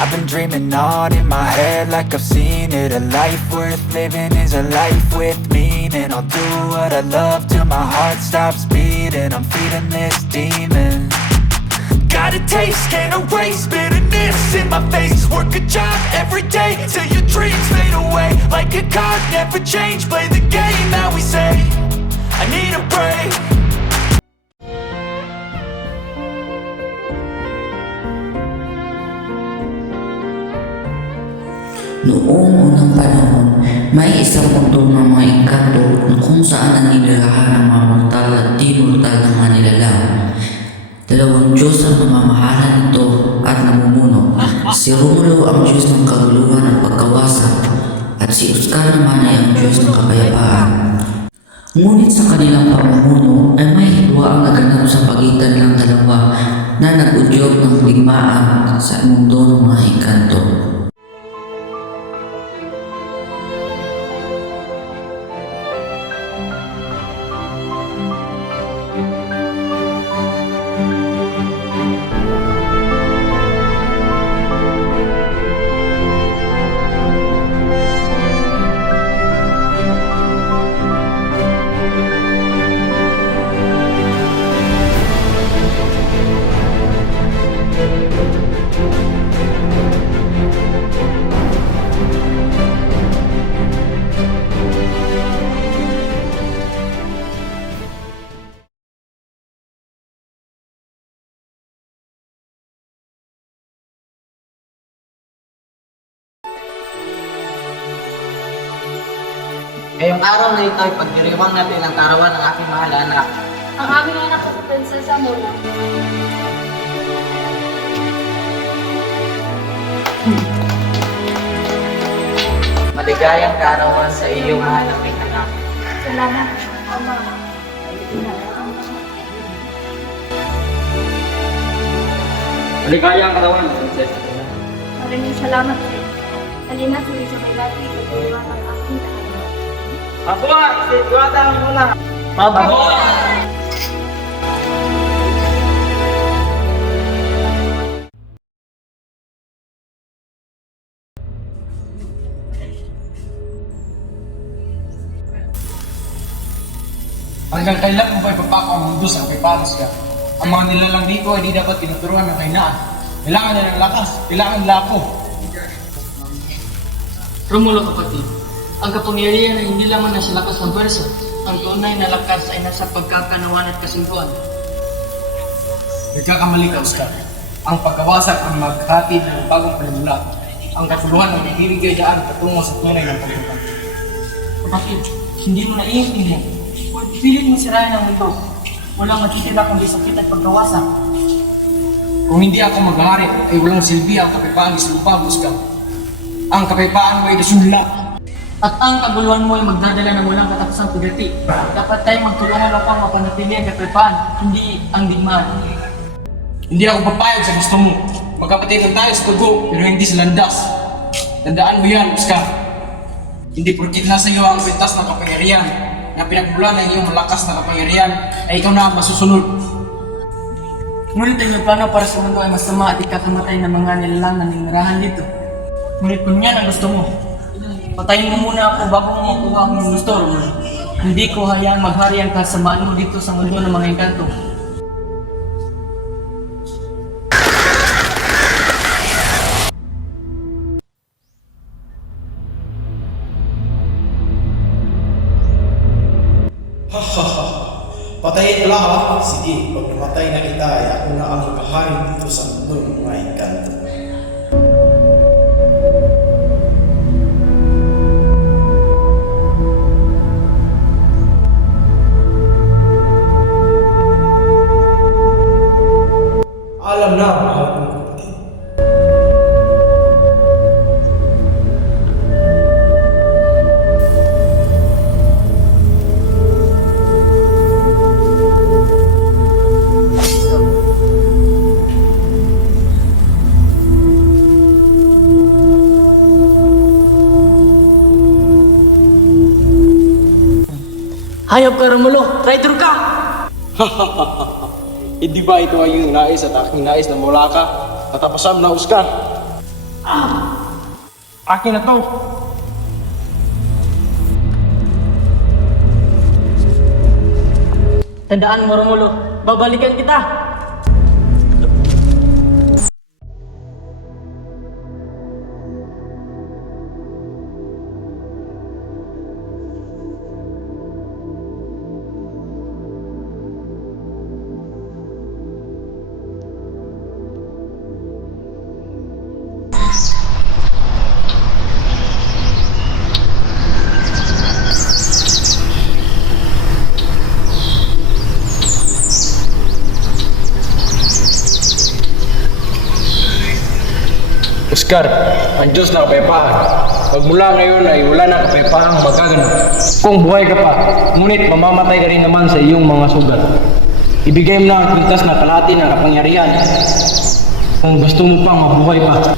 I've been dreaming on in my head like I've seen it. A life worth living is a life with meaning. I'll do what I love till my heart stops beating. I'm feeding this demon. Got a taste, can't erase bitterness in my face. Work a job every day till your dreams fade away. Like a card, never change, play the game that we say. I need a break. Noong unang panahon, may isang mundo ng mga engkanto kung saan naninirahan ng mga mortal at di mortal na mga nilalang. Dalawang Diyos ang namamahala nito at namumuno. Si Romulo ang Diyos ng kaguluhan at pagkawasak at si Oscar naman ay ang Diyos ng kapayapaan. Ngunit sa kanilang pamumuno ay may hidwa ang naganap sa pagitan ng dalawa na nag-udyok ng digmaan sa mundo ng mga engkanto. Ngayong araw na ito ay pagdiriwang natin ang karawan ng aking mahal na anak. Ang aming anak na si Prinsesa Mona. Maligayang karawan sa iyo, mahal na anak. Salamat, Ama. Maligaya ang katawan, Prinsesa. Maraming salamat sa iyo. Halina tuloy sa may lati at iwan ang aking tahanan. Mabuha! Situada ang muna! Mabuha! Hanggang kailan mo ba ipapako ang mundo sa kaipalos ka? Ang mga nilalang dito ay di dapat tinuturuan ng kainaan. Kailangan nila ng lakas, kailangan lapo. Romulo kapatid, ang kapangyarihan ay hindi lamang nasa lakas ng pwersa. Ang tunay na lakas ay nasa pagkakanawan at kasingkuhan. Nagkakamali ka, Oscar. Ang pagkawasak ang maghatid ng bagong panimula. Ang katuluhan ang ibibigay daan patungo sa tunay ng pagkakas. Kapatid, hindi mo naiintindihan. Kung pilit mo sirayan ang mundo, walang matitira kundi sakit at pagkawasak. Kung hindi ako maghahari, ay walang silbi ang kapayapaan sa lupa, Oscar. Ang kapayapaan mo ay nasunla. At ang kaguluhan mo ay magdadala ng walang katapusang pagati. Dapat tayong magtulungan upang mapanatili ang kapayapaan, hindi ang digmaan. Hindi ako papayag sa gusto mo. Magkapatiran tayo sa tugo, pero hindi sa landas. Tandaan mo yan, Oscar. Hindi porkit nasa iyo ang pintas ng kapangyarihan na pinagmula ng iyong malakas na kapangyarihan ay ikaw na ang masusunod. Ngunit ang plano para sa mundo ay masama at ikakamatay ng mga nilalang na ninirahan dito. Ngunit kung yan ang gusto mo, patayin mo muna ako bago mo makuha ang gusto. Hindi ko hayaan maghari ang kasamaan mo dito sa mundo ng mga engkanto. Patayin mo lang ha? Sige, pag namatay na kita ay ako na ang magkahari dito sa mundo ng mga engkanto. Alam na, mahal kong kapatid. Hayop ka, Romulo! Traitor ka! Hindi ba ito ay iyong nais at aking nais na mula ka? Katapasan na, Oscar. Akin na to. Tandaan mo, Romulo, babalikan kita. Oscar, ang Diyos na kapayapaan. Magmula ngayon ay wala na kapayapaang magaganap. Kung buhay ka pa, ngunit mamamatay ka rin naman sa iyong mga sugat. Ibigay mo na ang kwintas na kalahati ng kapangyarihan. Kung gusto mo pang mabuhay pa.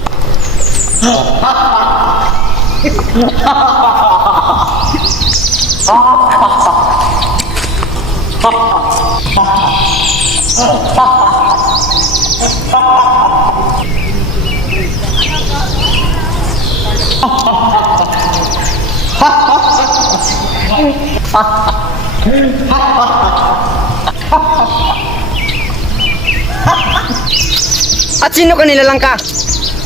At sino ka nilalang ka?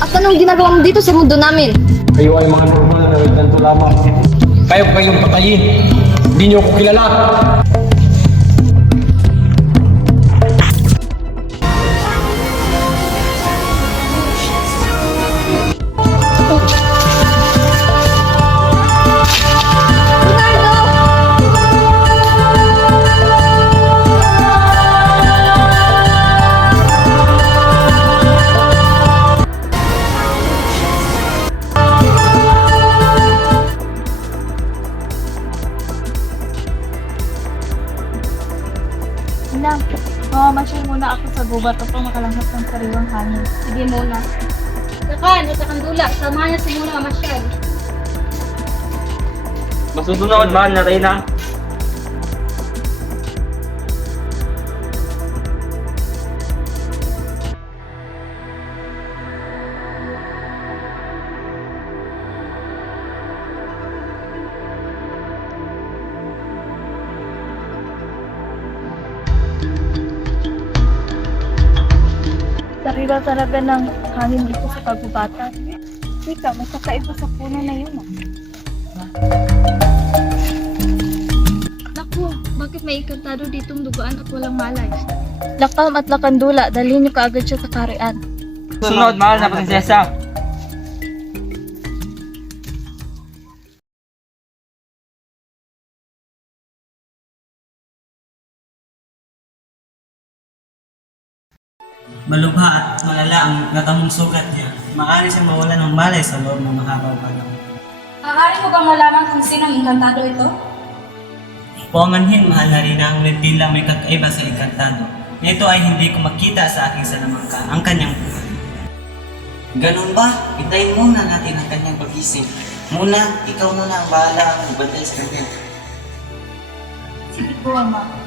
At anong ginagawa mo dito sa mundo namin? Kayo ay mga normal na nagtanto lamang. Kayong patayin. Hindi niyo ako kilala. Anak, mamamasyal muna ako sa gubat upang makalanghap ng sariwang hangin. Sige muna. Sakan, at Kandula, samahan niya si muna mamasyal. Masusunod, mahal na Reyna. Sariwa talaga ng hangin dito sa kagubatan. Ika, may kakaiba sa puno na yun. Naku, bakit may ikantado ditong dugaan at walang malay? Lakam at Lakandula, dalhin niyo kaagad siya sa karian. Sunod, mahal na prinsesa. Malubha at malala ang natamong sugat niya. Maaari siyang mawala ng malay sa loob ng mahabang panahon. Maaari mo bang malaman kung sinong inkantado ito? Puanganhin, mahal na rin ang ulit bilang may kakaiba sa inkantado. Ito ay hindi ko makita sa aking salamangka ang kanyang buhay. Ganun ba? Hintayin muna natin ang kanyang pagising. Muna, ikaw muna ang bahala ang magbantay sa kanya. Sige po, Ama.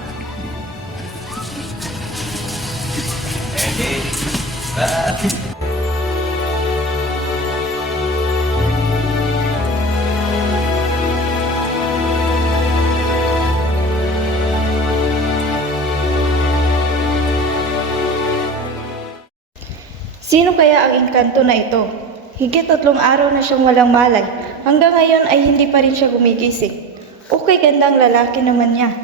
Sino kaya ang engkanto na ito? Higit 3 araw na siyang walang malay. Hanggang ngayon ay hindi pa rin siya gumigising. Okay, gandang lalaki naman niya.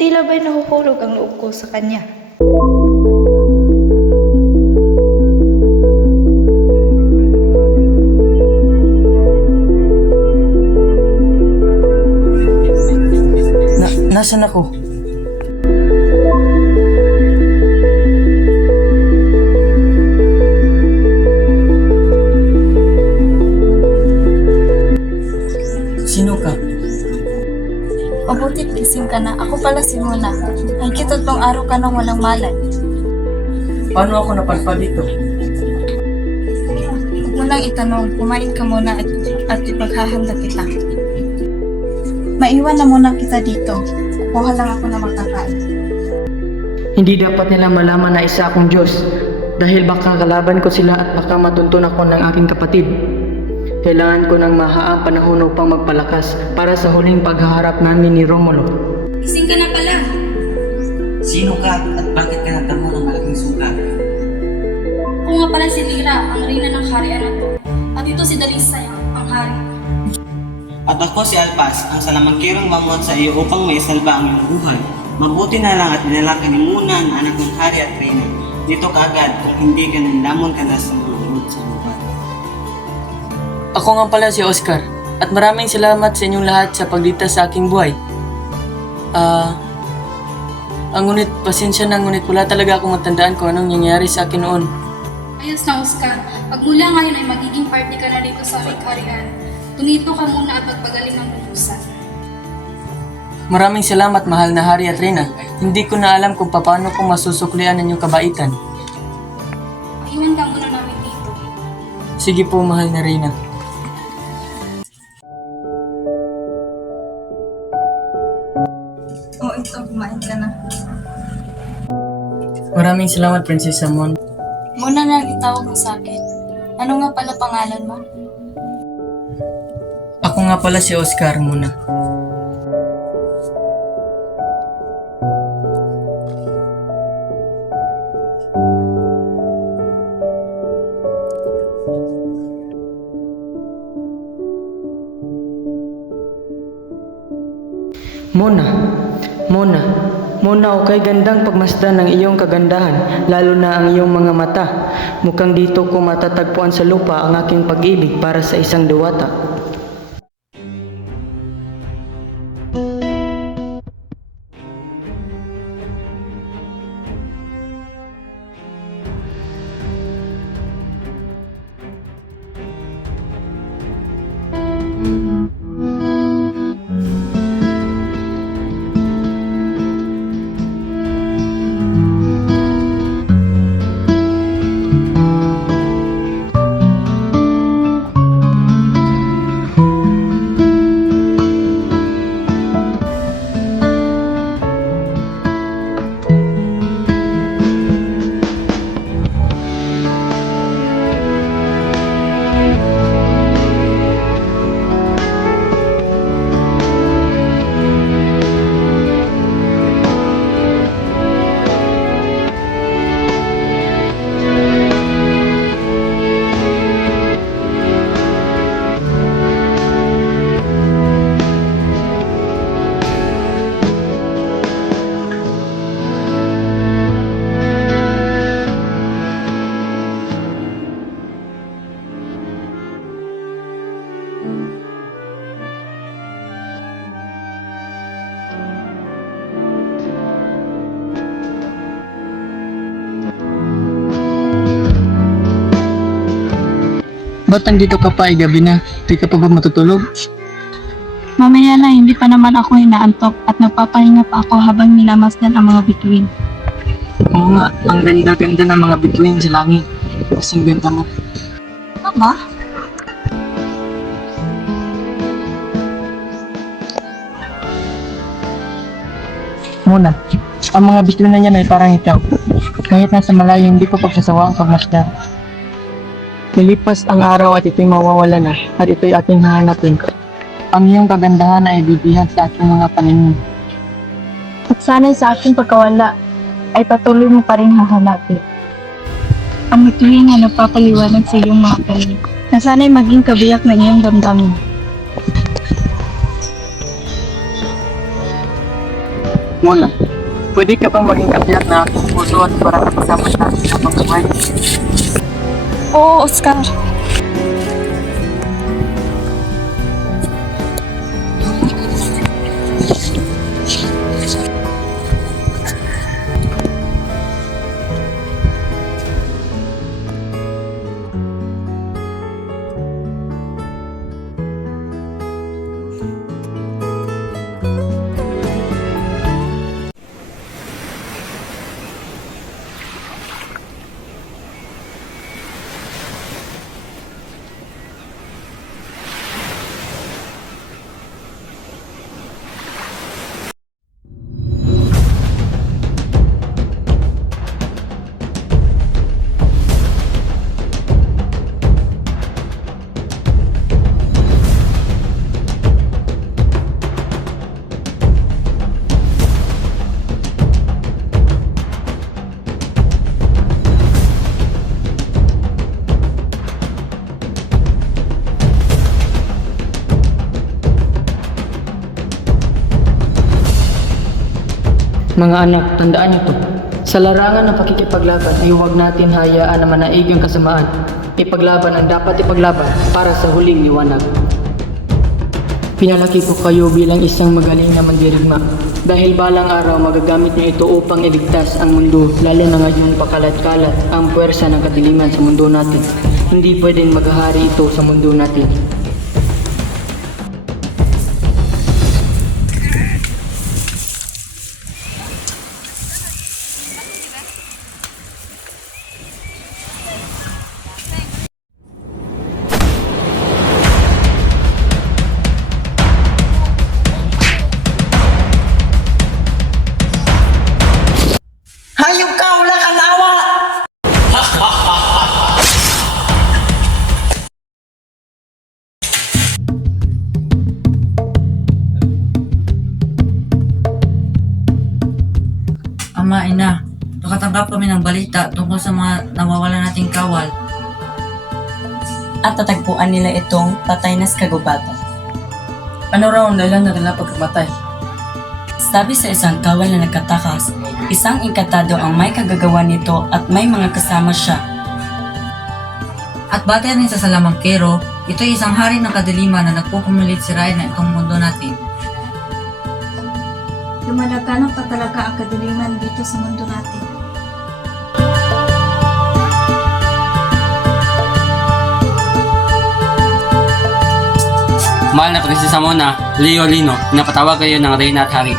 Tila ba'y nahuhulog ang loob ko sa kanya? Nasaan ako? Sino ka? Mabutit gising ka na. Ako pala si Mona. Higit 3 araw ka nang walang malay. Paano ako napadpad dito? Huwag mo nang itanong. Kumain ka muna at ipaghahanda kita. Maiwan na muna kita dito. Kuha lang ako na makakain. Hindi dapat nila malaman na isa akong Diyos. Dahil baka kalaban ko sila at baka matuntun ako ng aking kapatid. Kailangan ko ng mahaang panahon upang magpalakas para sa huling paghaharap namin ni Romulo. Gising ka na pala. Sino ka at bakit ka nagtamo ng malaking suka? Ako nga pala si Lira, ang reyna ng harian na to. At ito si Dalisay, ang hari. At ako si Alpas, ang salamangkirong mamon sa iyo upang maisalba ang iyong buhay. Mabuti na lang at dinala ka ni Muna ang anak ng hari at reyna. Dito ka agad kung hindi ka nanlamon ka na sa mga urod sa lupa. Ako nga pala si Oscar at maraming salamat sa inyong lahat sa pagligtas sa aking buhay. Ngunit pasensya na, ngunit wala talaga akong matandaan kung anong nangyayari sa akin noon. Ayos na, Oscar. Pagmula ngayon ay magiging party ka na dito sa aming harian. Tumito ka muna at magpagaling ng lubusan. Maraming salamat, mahal na hari at reyna. Hindi ko na alam kung paano ko masusuklian ang inyong kabaitan. Iwan ka muna namin dito. Sige po, mahal na reyna. O ito, kumain ka na. Maraming salamat, Prinsesa Mon. Muna na itawag mo sa akin. Ano nga pala pangalan mo? Ako nga pala si Oscar Muna. Muna, okay gandang pagmasdan ng iyong kagandahan, lalo na ang iyong mga mata. Mukhang dito ko matatagpuan sa lupa ang aking pag-ibig para sa isang diwata. Ba't nandito ka pa? Gabi na. Di ka pa ba matutulog? Mamaya na, hindi pa naman ako hinaantok at nagpapahinga pa ako habang minamasdan ang mga bituin. Oo nga, ang ganda-ganda ng mga bituin sa langit. Kasing benta mo. Ano ba? Muna, ang mga bituin na yan ay parang ikaw. Kahit nasa malayo, hindi ko pagsasawa ang pagmasdan. Lilipas ang araw at ito'y mawawala na at ito'y ating hahanapin. Ang iyong kagandahan ay bibihan sa ating mga paningin. At sana'y sa aking pagkawala ay patuloy mo pa rin hahanapin. Ang bituin na nagpapaliwanag sa iyong mga paningin na sana'y maging kabiyak na iyong damdamin. Muna, pwede ka bang maging kabiyak na aking puso at para kasama natin sa pagbuhay? Oo, Oscar. Mga anak, tandaan niyo to. Sa larangan ng pakikipaglaban ay huwag natin hayaan na manaig ang kasamaan. Ipaglaban ang dapat ipaglaban para sa huling liwanag. Pinalaki ko kayo bilang isang magaling na mandirigma. Dahil balang araw magagamit niyo ito upang iligtas ang mundo, lalo na ngayong pakalat-kalat ang puwersa ng kadiliman sa mundo natin. Hindi pwedeng maghahari ito sa mundo natin. Hayop ka! Wala kang awa! Ama, ina, nakatanggap kami ng balita tungkol sa mga nawawala nating kawal. At tatagpuan nila itong patay na sa kagubatan. Ano raw ang dahilan na nila pagkamatay? Sabi sa isang kawal na nagkatakas, isang engkantado ang may kagagawa nito at may mga kasama siya. At batay rin sa Salamangkero, ito ay isang hari ng kadiliman na nagpupumulit sirain na itong mundo natin. Lumalaganap pa talaga ang kadiliman dito sa mundo natin. Mahal na Prinsesa Mona, Leo Lino, napatawag kayo ng Reyna at Hari.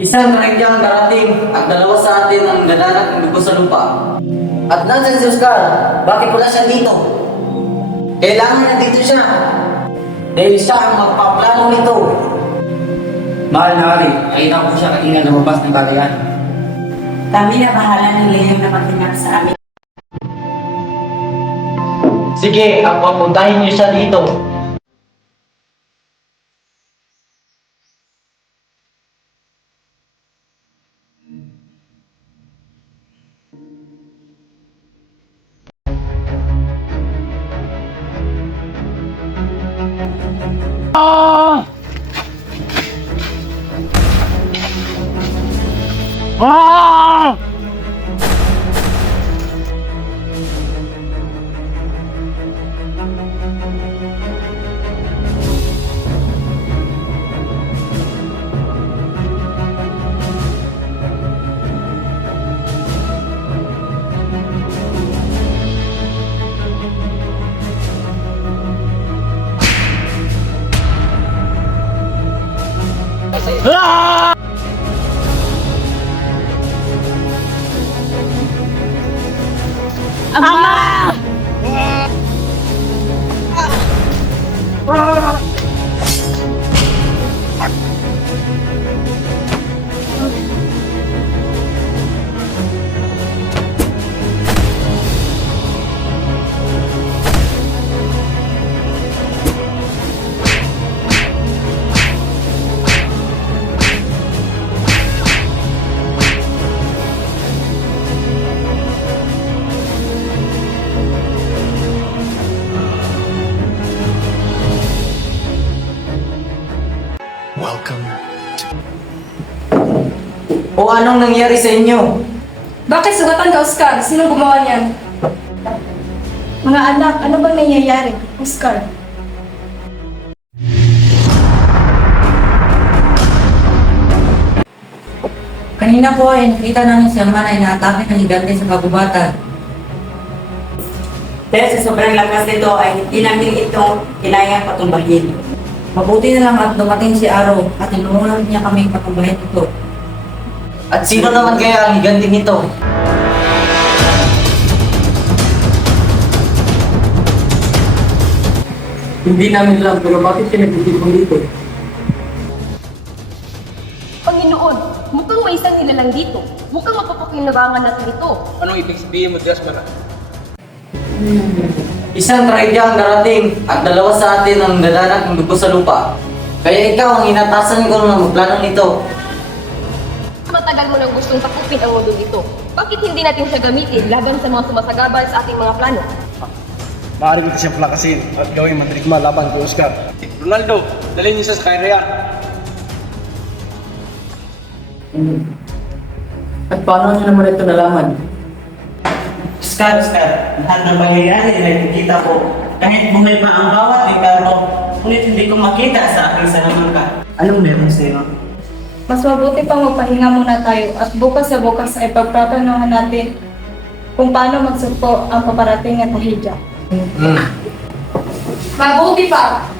Isang kaibigang darating at dalawa sa atin ang gananak ng dugo sa lupa. At nandiyan si Oscar, bakit wala siya dito? Kailangan nandito siya. Dahil siya ang magpaplano nito. Mahal na Hari, nakita ko siya kanina lumabas ng bagayan. Kami na bahala ng lihim na magtinap sa amin. Sige, ang papuntahin niyo siya dito. O anong nangyari sa inyo? Bakit sugatan ka, Oscar? Sino gumawa niyan? Mga anak, ano bang nangyayari? Oscar? Kanina po ay nakita namin si Ama na inaatake ng higante sa kagubatan. Pero sa sobrang lakas nito ay hindi namin ito kinayang patumbahin. Mabuti na lang at dumating si Aro at tinulungan niya kami patumbahin ito. At sino naman kaya ang higanting nito? Hindi namin alam pero bakit pinagtitipon dito? Panginoon, mukhang may isang nilalang dito. Mukhang mapapakinabangan natin ito. Anong ibig sabihin mo, Jasmine? Isang trahedya ang darating at dalawa sa atin ang gananak ng dugo sa lupa. Kaya ikaw ang inatasan ko na magplano nito. Matagal mo nang gustong takupin ang mundo dito. Bakit hindi natin siya gamitin laban sa mga sumasagabal sa ating mga plano? Maaari ko siyang palakasin at gawing mandirigma laban kay Oscar. Ronaldo, dalhin niyo siya sa kay Ryan. At paano niyo naman ito nalaman? Oscar, lahat ng pangyayari na nakikita ko. Kahit buhay pa ang bawat dekado, ngunit hindi ko makita sa aking salamanca. Anong meron sa'yo? Mas mabuti pang magpahinga muna tayo at bukas sa bukas ay pagpapanuhan natin kung paano magsugpo ang paparating na tahidya. Mabuti pa!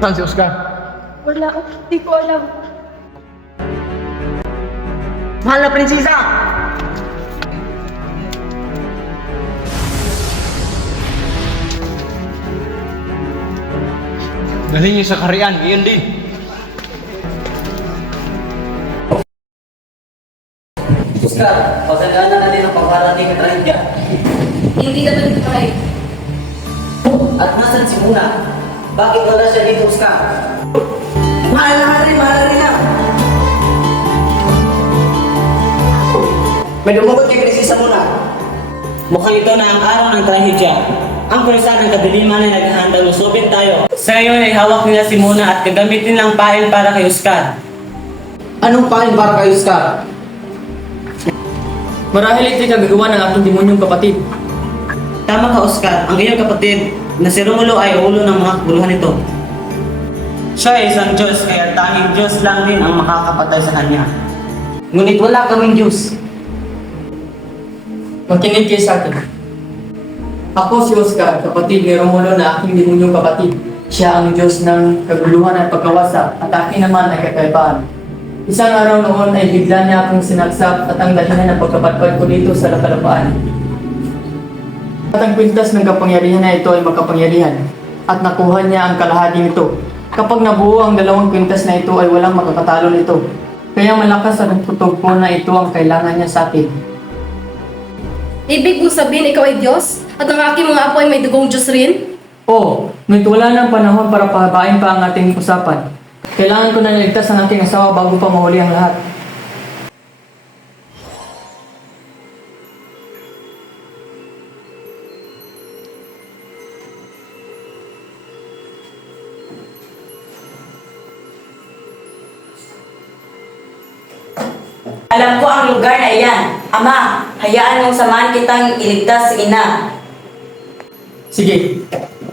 Saan si Oscar? Wala, di ko alam. Mahal na prinsesa! Dalhin niyo sa Karian, iyon din. Oscar, pasagana natin ang pagparating na tahidya. Hindi naman ito kahit. At nasan si Muna? Bakit wala siya dito, Oscar? Mahal na! May dumugot kay prinsesa Muna. Mukhang ito na ang araw ng trahedya. Ang pwersa ng kadiliman ay naghahandang lusubin tayo. Sa ngayon ay hawak nila si Muna at gagamitin ng pain para kay Oscar. Anong pain para kay Oscar? Marahil ito'y kagagawa ng aking demonyong kapatid. Tama ka, Oscar. Ang iyong kapatid na si Romulo ay ulo ng mga kaguluhan nito. Siya ay isang Diyos, kaya tanging Diyos lang din ang makakapatay sa kanya. Ngunit wala kaming Diyos. Makinig kayo sa akin. Ako si Oscar, kapatid ni Romulo na aking demonyong kapatid. Siya ang Diyos ng kaguluhan at pagkawasak at akin naman ay kakaibaan. Isang araw noon ay bigla niya akong sinaksak at ang dahilan ng pagkapatpad ko dito sa kapalapaan. At ang kwintas ng kapangyarihan na ito ay makapangyarihan at nakuha niya ang kalahati nito. Kapag nabuo ang dalawang kwintas na ito ay walang makakatalo nito. Kaya malakas ang putugpo na ito ang kailangan niya sa akin. Ibig mo sabihin ikaw ay Diyos? At ang aking mga apo ay may dugong Diyos rin? Oo, ngunit wala ng panahon para pahabain pa ang ating usapan. Kailangan ko na niligtas ang aking asawa bago pa mahuli ang lahat. Alam ko ang lugar na iyan. Ama, hayaan mong samahan kitang iligtas si ina. Sige,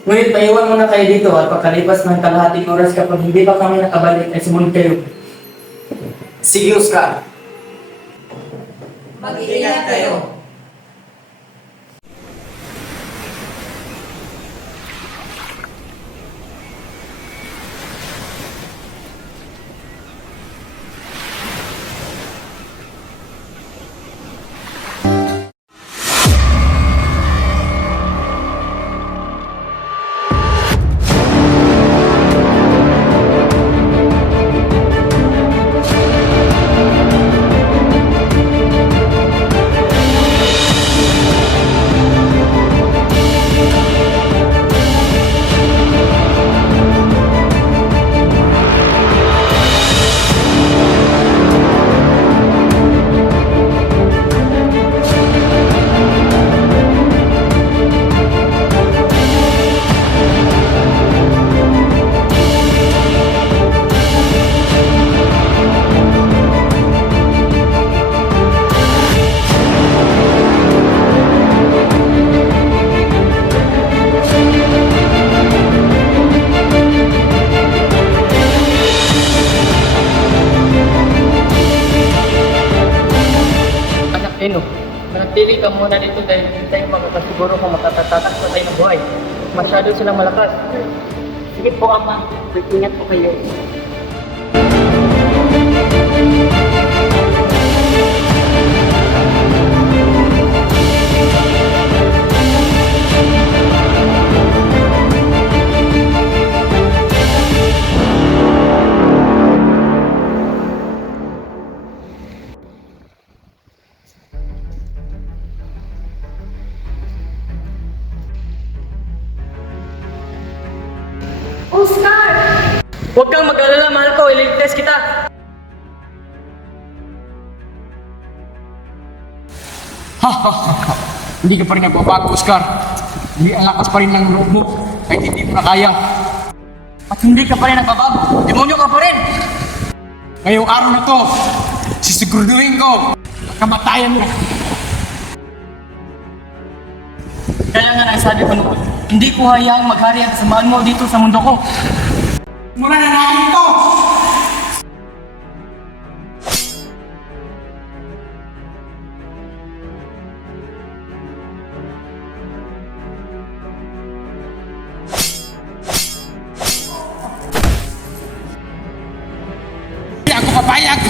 ngunit paiwan muna kayo dito at pagkalipas ng kalahating oras kapag hindi pa kami nakabalik ay sumunod kayo. Sige, Oscar. Mag-iingat kayo. Eno, manatili ka muna dito dahil hindi tayo makakasiguro kung makatatatak pa tayo ng buhay. Masyado silang malakas. Sige po, Ama. Mag-ingat po kayo. Huwag kang mag-alala, mahal ko. Iligtas kita. Hindi ka pa rin nagbabago, Oscar. Hindi ang lakas pa rin ng loob mo, kahit hindi mo na kaya. At hindi ka pa rin nagbabago. Demonyo ka pa rin. Ngayong araw na to, sisiguraduhin ko ang kamatayan mo. Kaya nga nagsabi ko noon, hindi ko hayaang maghari ang kasamaan mo dito sa mundo ko. Mula na natin ito! Hindi ako papayag!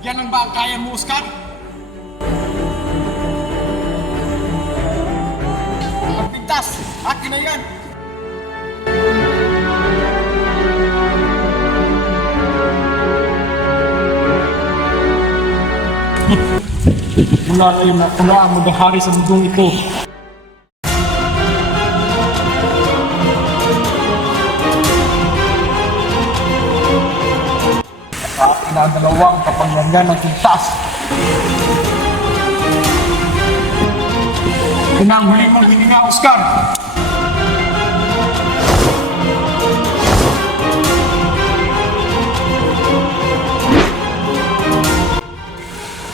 Yan ang ba ang kaya mo, Oscar? Magpintas! Akin na yan! Mula ngayon na ako na ang maghahari sa mundong ito. Sa akin ang dalawang kapangyarihan ng pintas. Ito na ang huli mong hininga, Oscar!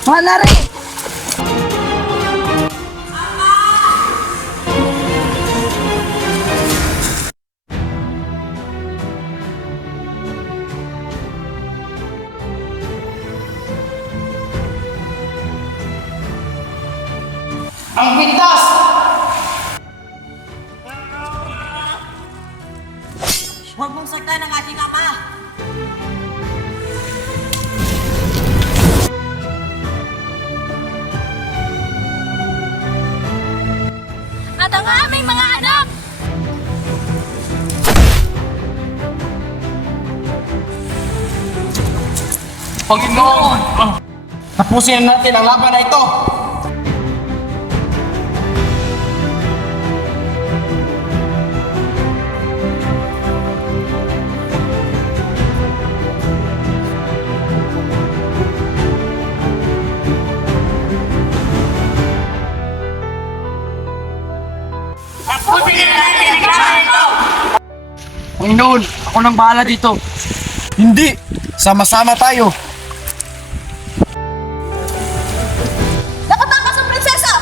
Wala rin! Ang pintas! Huwag mong saktan ang aking ama! At ang aming mga anak! Panginoon! Tapusin natin ang laban na ito! Panginoon, ako nang bahala dito. Hindi! Sama-sama tayo! Nakatakas ang prinsesa!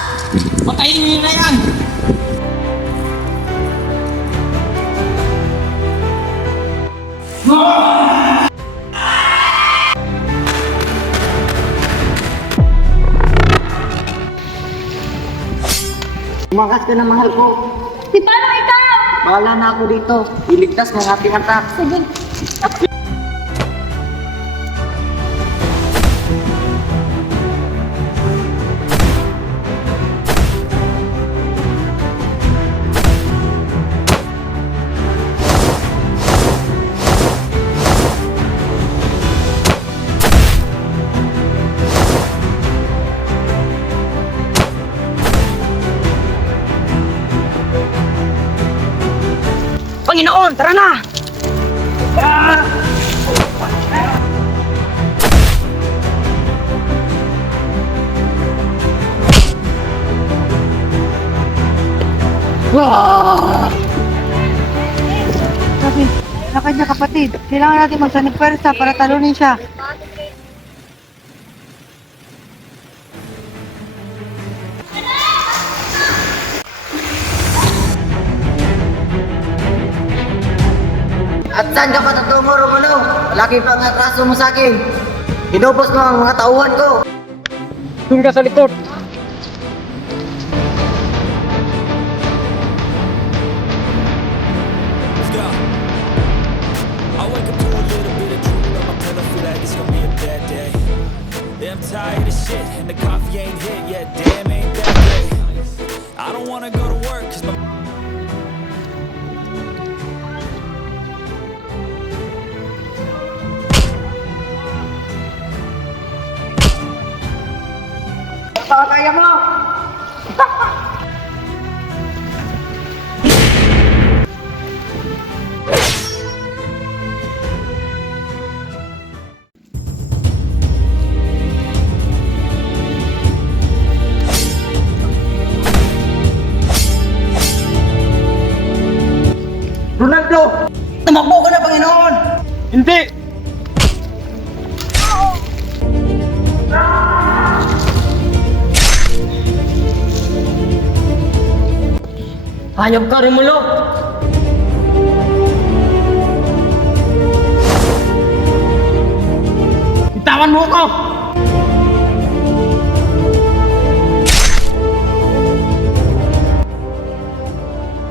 Patayin niyo na yan! Umakas ka na, mahal ko. Si paano ikaw? Bahala na ako dito. Iligtas mo ang ating anak. Sige. Panginoon, tara na! Sabi, sa kanya kapatid, kailangan natin magsanib pwersa para talunin siya. At saan ka pa tatungo, Romulo? laki pa ang atraso mo sa akin. Inubos mo ang mga tauhan ko. Doon ka sa likod. I wake up to a little bit of drool on my pillow, feel like it's gonna be a bad day. Yeah, I'm tired of shit, and the coffee ain't hit yet. Damn, ain't that great. I don't wanna go to work, cause my Kaya mo! Ronaldo! Tumakbo ka na, Panginoon! Hindi! Hayop ka, Romulo! Bitawan mo ako!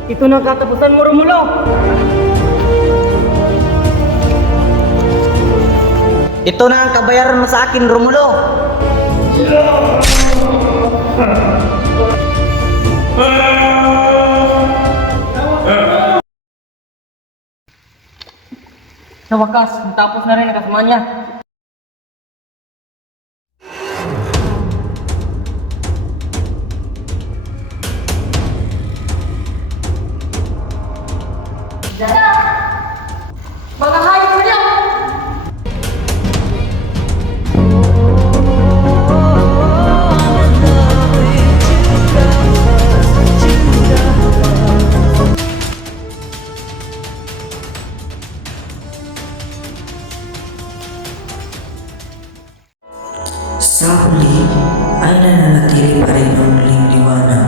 Ito na ang katapusan mo, Romulo! Ito na ang kabayaran mo sa akin, Romulo! Sa wakas, natapos na rin ang kasama niya. Mga hayop mo niyo! Sa huli ay nananatili pa rin ang muling liwanag.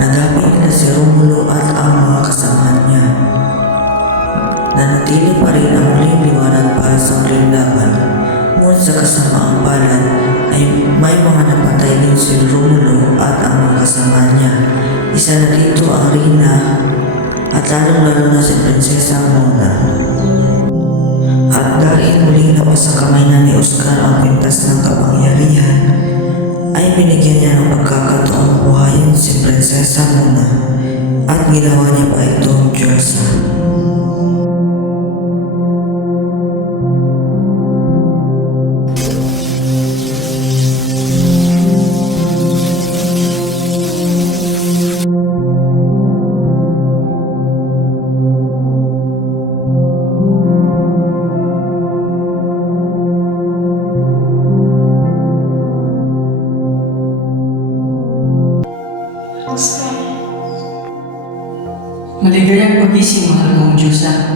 Nagapit na si Romulo at ang mga kasama niya. Nanatili pa rin ang muling liwanag para sa muling laban. Ngunit sa kasamaang palad ay may mga napatay din si Romulo at ang mga kasama niya. Isa na dito ang Rina at lalong-lalo na si Prinsesa Mona. At dahil muling nasa kamay na ni Oscar ang pintas ng kapangyarihan, ay binigyan niya ng pagkakataong buhayin si Prinsesa Mona at ginawa niya pa itong Diyosa. Maligayang pagising, mahal mong Diyosa.